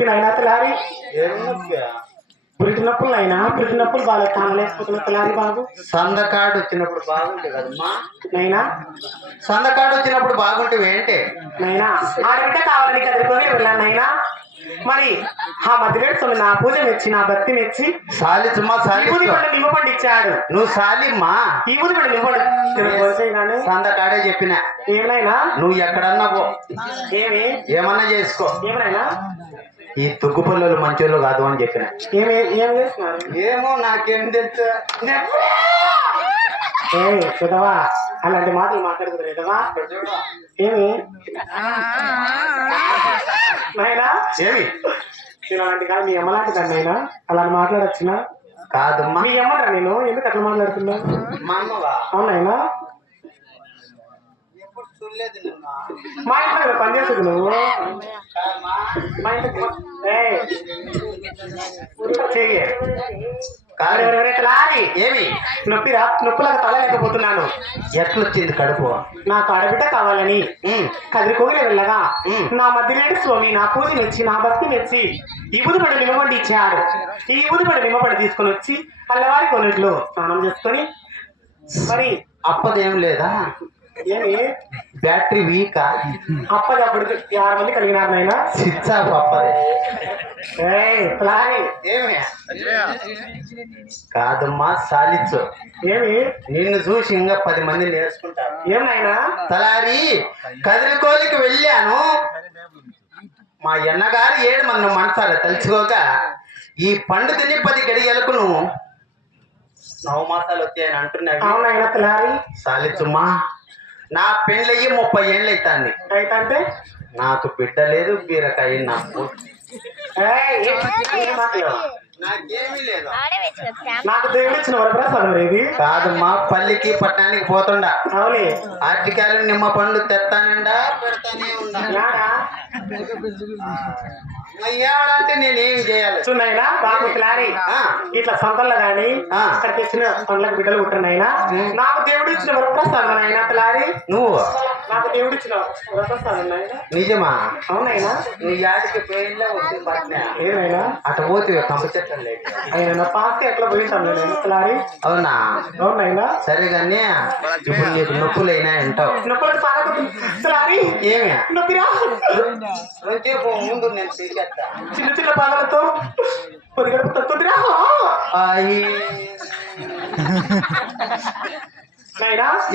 నొప్పి నైనా తెలారి ఏం నొప్పి? పురిటి నొప్పులు అయినా పురిటి నొప్పులు బాగా తానలేకపోతున్నా తెలారి బాబు. సందకాడు వచ్చినప్పుడు బాగుంటే కదమ్మా. నైనా సందకాడు వచ్చినప్పుడు బాగుంటే ఏంటి నైనా ఆడబిడ్డ కావాలని కదురుకొని వెళ్ళాను నైనా. మరి ఆ మధ్యలో నా పూజ మెచ్చి నా భక్తి మెచ్చి సాలిచమ్మా ఊది సాలి పండు నిమ్మపండు ఇచ్చాడు. నువ్వు సాలిమ్మా. ఈ ఊది పండు నిమ్మపండు సందకాడే చెప్పిన. ఏమైనా నువ్వు ఎక్కడన్నా పో, ఏమి ఏమన్నా చేసుకో, ఏమైనా ఈ తుగ్గు పిల్లలు మంచోళ్ళు కాదు అని చెప్పిన. ఏం చేస్తున్నారు? ఏమో నాకేం తెలుసు. ఏ సుధవా అలాంటి మాటలు మాట్లాడుకునేదవా? ఏమి నాయనా ఏమి ఇలాంటి కాదు మీ అమ్మలాంటి దాన్ని అయినా అలా మాట్లాడొచ్చునా? కాదమ్మా. మీ అమ్మరా నేను ఎందుకు అట్లా మాట్లాడుతున్నా? మా అమ్మవా? అవునాయినా ఎప్పుడు చూడలేదు నిన్న. మా ఇంట్లో పనిచేస్తుంది నువ్వు. మా ఇంట్లో చెయ్యి ఏమి నొప్పులకు తలలేకపోతున్నాను. ఎట్లొచ్చింది కడుపు? నాకు ఆడబిడ్డ కావాలని కదిరికోగిలి వెళ్ళగా నా మధ్యలేడు స్వామి నా పూజ మెచ్చి నా భక్తి మెచ్చి ఈ ఊదిపడి నిమ్మపండి ఇచ్చాడు. ఈ ఊదిపడి నిమ్మపండి తీసుకొని వచ్చి అల్లవారి కొన్నిట్లో స్నానం చేసుకొని మరి అప్పదేం లేదా? ఏమి బ్యాటరీ వీకా? అప్పది అప్పుడు 6 మంది కలిగినారు నాయన. స్విచ్ ఆఫ్ అప్పదే. ఏమి కాదమ్మా సాలిచ్చు. ఏమి నిన్ను చూసి ఇంకా 10 మంది నేర్చుకుంటారు. ఏమైనా తలారి కదిరికోలికి వెళ్ళాను. మా అన్నగారు 7 మంది మనసారా తలుచుకోక ఈ పండు తిని 10 గడియలకు నువ్వు 9 మాసాలు వచ్చాయని అంటున్నావు. అవునైనా తలారి సాలిచ్చుమ్మా. నా పెళ్ళయ్యి 30 ఏళ్ళు అవుతాంది. అయితే నాకు బిడ్డ లేదు, బీరకాయ నాకు నాకేమీ లేదు. నాకు దేవుడు ఇచ్చిన వరప్రసాదం ఇది కాదమ్మా. పల్లికి పట్టణానికి పోతుండా. అవునే ఆర్టికాయలు నిమ్మ పండ్లు తెస్తానండా పెడతానే ఉండా. అంటే నేనేం చేయాలి? చూనైనా బాబు క్లారి ఇట్లా సంతల్లో గాని అక్కడ తెచ్చిన పండ్లకు బిడ్డలు పుట్టినైనా నాకు దేవుడు ఇచ్చిన వరప్రసాదం అయినా క్లారి. నువ్వు నాకు దేవుడు ఇచ్చిన వరప్రసాదం నిజమా? అవునైనా నీ యాడికి పెయిన్లో వచ్చింది పట్టిన. ఏమైనా అటు పోతే కంప చెట్లు లేదు. అయినా పాస్కి ఎట్లా పోయింటాం నేను క్లారి. అవునా? అవునైనా సరే కానీ ఇప్పుడు నీకు నొప్పులు అయినా అంటావు. నొప్పులు క్లారి ఏమి నొప్పిరా ముందు నేను చిన్న చిన్న పాలతో పొదిగడుపుతుందిరా.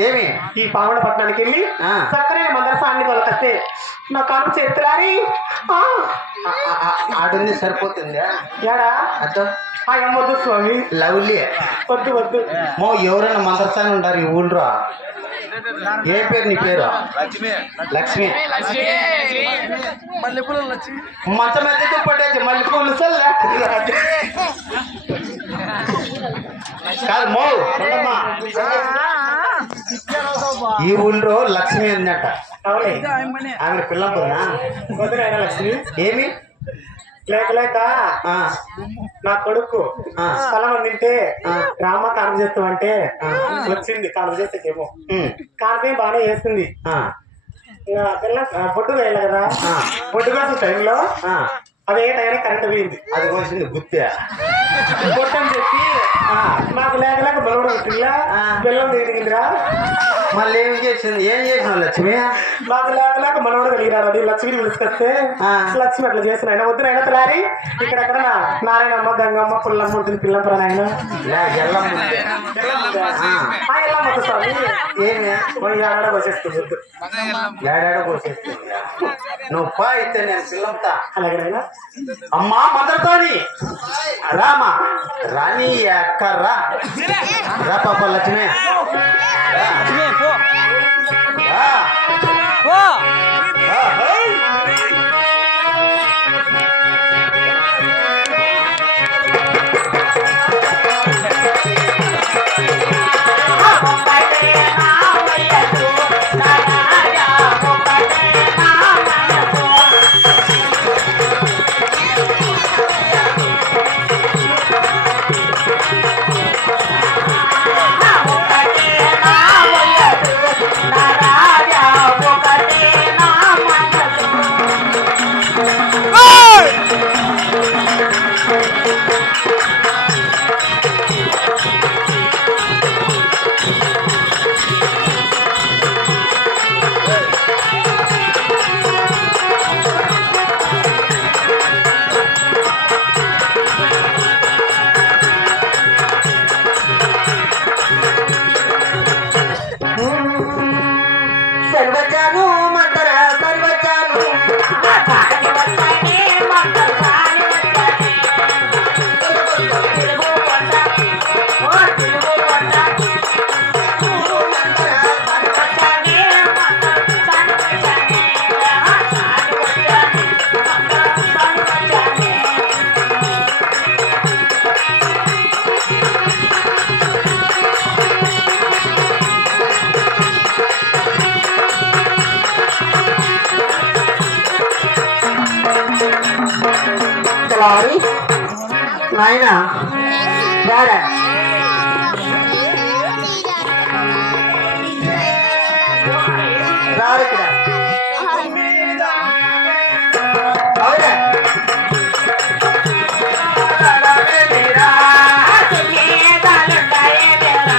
ఏమి ఈ పావన పట్టణానికి వెళ్ళి చక్కరైన మందరసాన్ని కొలకస్తే నా కాలు చేతులారి ఆడుంది సరిపోతుందా? ఏడా అదో అమ్మొద్దు స్వామి. లవ్లీ వద్దు వద్దు. మో ఎవరైనా మందరసాని ఉంటారు ఈ ఊళ్ళో. ఏ పేరు నీ పేరు? లక్ష్మి. మంచం ఎత్తుకు పట్టేసి మల్లెపూలు కాదు మో. ఈ ఊళ్ళో లక్ష్మి ఉందట. ఆమె పిల్లపున్నా వద్దునైనా లక్ష్మి. ఏమి లేక లేక నా కొడుకు స్థలం అందింటే రామ కాలం చేస్తామంటే వచ్చింది. కాలం చేసేకేమో కాలం బాగానే చేస్తుంది. పిల్ల బొడ్డు వేయాలి కదా. బొడ్డు కోసం టైంలో అదే టైంలో కరెంట్ పోయింది. అది కోసింది గుత్తే బొట్టని చెప్పి నాకు లేక లేక బలవడం వచ్చిందా బెల్లం తిరిగిందిరా. మళ్ళీ ఏం చేసింది? ఏం చేసినావు లక్ష్మి? నాకు లేక లేక మనవడు కలిగినారు. అది లక్ష్మిని పిలుచుకొస్తే లక్ష్మి అట్లా చేసిన ఆయన వద్దు అయినా తలారి. ఇక్కడెక్కడ నారాయణమ్మ గంగమ్మ పుల్లమ్మ ఉంటుంది పిల్లంపురా నాయన ఎల్లమ్మ స్వామి. ఏమి ఏడాడ వచ్చేస్తుంది. వద్దు ఏడాడ కోసేస్తుంది. నువ్వు పా అయితే నేను పిల్లంతా. అలాగేనైనా అమ్మా మదర్తోని రామా రాణి అక్కర్రా రా పాప లక్ష్మి. నాయనా రారా రారు ఇక్కడ